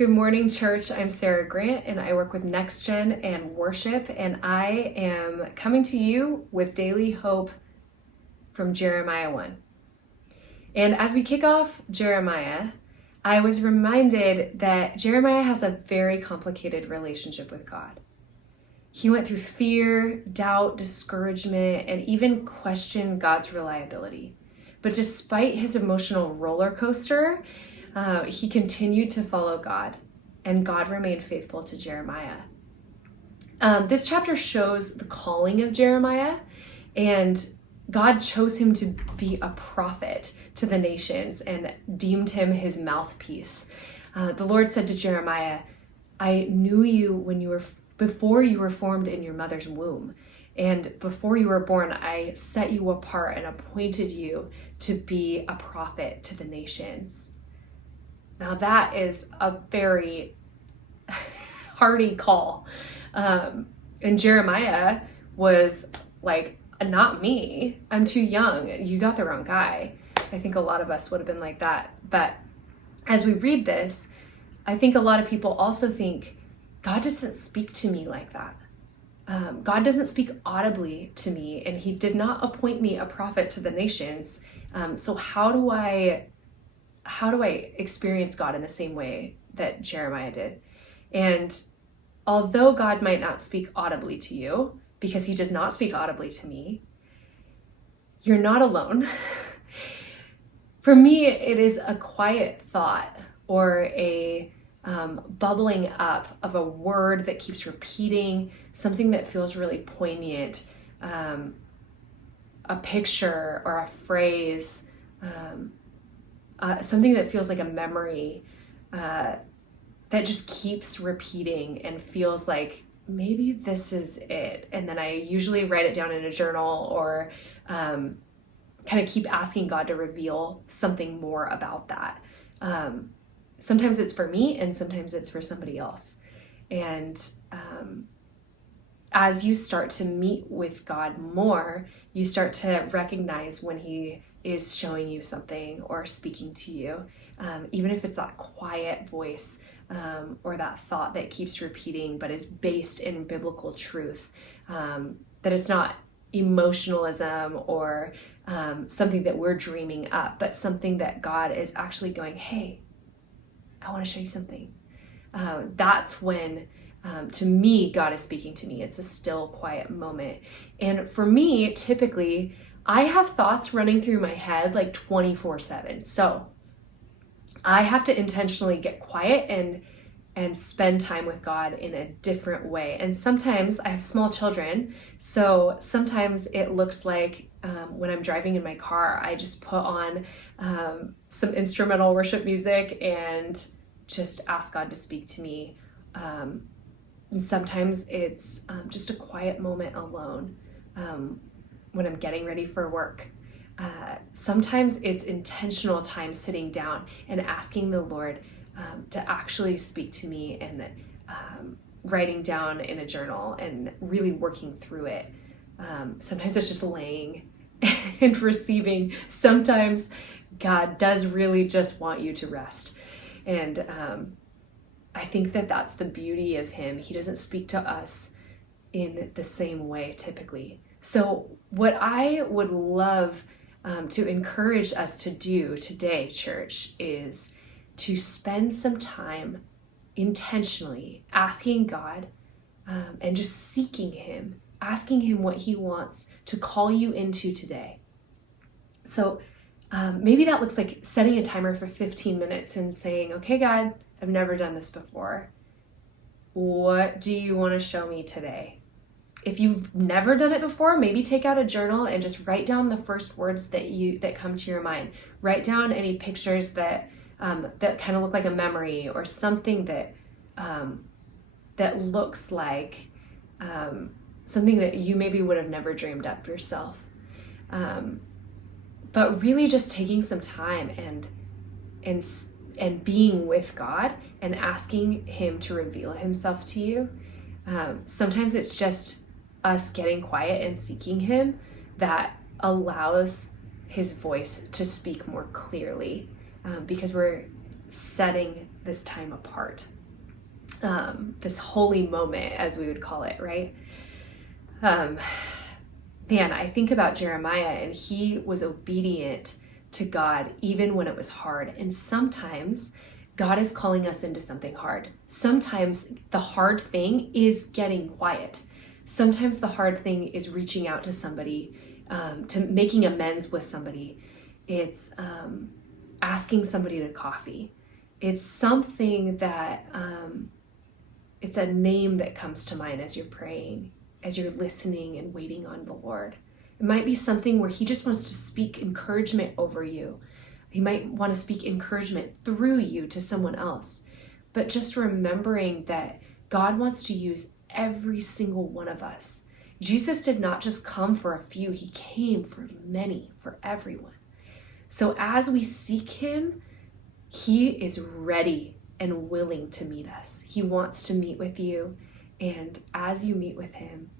Good morning, church. I'm Sarah Grant, and I work with Next Gen and Worship, and I am coming to you with daily hope from Jeremiah 1. And as we kick off Jeremiah, I was reminded that Jeremiah has a very complicated relationship with God. He went through fear, doubt, discouragement, and even questioned God's reliability. But despite his emotional roller coaster, he continued to follow God, and God remained faithful to Jeremiah. This chapter shows the calling of Jeremiah, and God chose him to be a prophet to the nations and deemed him his mouthpiece. The Lord said to Jeremiah, "I knew you before you were formed in your mother's womb. And before you were born, I set you apart and appointed you to be a prophet to the nations." Now that is a very hearty call. And Jeremiah was like, "Not me. I'm too young. You got the wrong guy." I think a lot of us would have been like that. But as we read this, I think a lot of people also think, God doesn't speak to me like that. God doesn't speak audibly to me, and he did not appoint me a prophet to the nations. So how do I experience God in the same way that Jeremiah did? And although God might not speak audibly to you, because he does not speak audibly to me, you're not alone. For me, it is a quiet thought or a bubbling up of a word that keeps repeating, something that feels really poignant, a picture or a phrase, something that feels like a memory that just keeps repeating and feels like maybe this is it. And then I usually write it down in a journal or kind of keep asking God to reveal something more about that. Sometimes it's for me and sometimes it's for somebody else. And as you start to meet with God more, you start to recognize when he is showing you something or speaking to you, even if it's that quiet voice or that thought that keeps repeating but is based in biblical truth, that it's not emotionalism or something that we're dreaming up, but something that God is actually going, "Hey, I want to show you something." That's when, to me, God is speaking to me. It's a still, quiet moment. And for me, typically, I have thoughts running through my head like 24/7. So I have to intentionally get quiet and spend time with God in a different way. And sometimes I have small children, so sometimes it looks like when I'm driving in my car, I just put on some instrumental worship music and just ask God to speak to me. And sometimes it's just a quiet moment alone when I'm getting ready for work. Sometimes it's intentional time sitting down and asking the Lord to actually speak to me, and writing down in a journal and really working through it. Sometimes it's just laying and receiving. Sometimes God does really just want you to rest. And I think that that's the beauty of him. He doesn't speak to us in the same way typically. So what I would love to encourage us to do today, church, is to spend some time intentionally asking God and just seeking him, asking him what he wants to call you into today. So maybe that looks like setting a timer for 15 minutes and saying, "Okay, God, I've never done this before. What do you want to show me today?" If you've never done it before, maybe take out a journal and just write down the first words that come to your mind. Write down any pictures that kind of look like a memory, or something that looks like something that you maybe would have never dreamed up yourself. But really just taking some time and being with God and asking him to reveal himself to you. Sometimes it's just us getting quiet and seeking him that allows his voice to speak more clearly, because we're setting this time apart, this holy moment, as we would call it, right? Man, I think about Jeremiah, and he was obedient to God even when it was hard. And sometimes God is calling us into something hard. Sometimes the hard thing is getting quiet. Sometimes the hard thing is reaching out to somebody, to making amends with somebody. It's asking somebody to coffee. It's something that, it's a name that comes to mind as you're praying, as you're listening and waiting on the Lord. It might be something where he just wants to speak encouragement over you. He might want to speak encouragement through you to someone else. But just remembering that God wants to use every single one of us. Jesus did not just come for a few, he came for many, for everyone. So as we seek him, he is ready and willing to meet us. He wants to meet with you. And as you meet with him,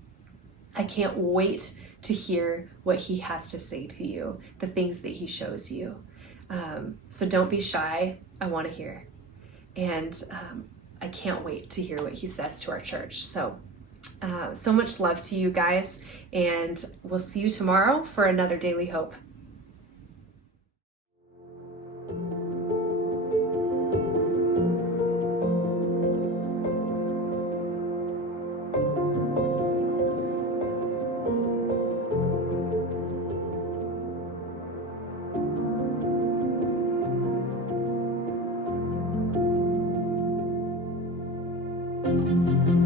I can't wait to hear what he has to say to you, the things that he shows you. So don't be shy. I want to hear. And I can't wait to hear what he says to our church. So much love to you guys. And we'll see you tomorrow for another Daily Hope. Thank you.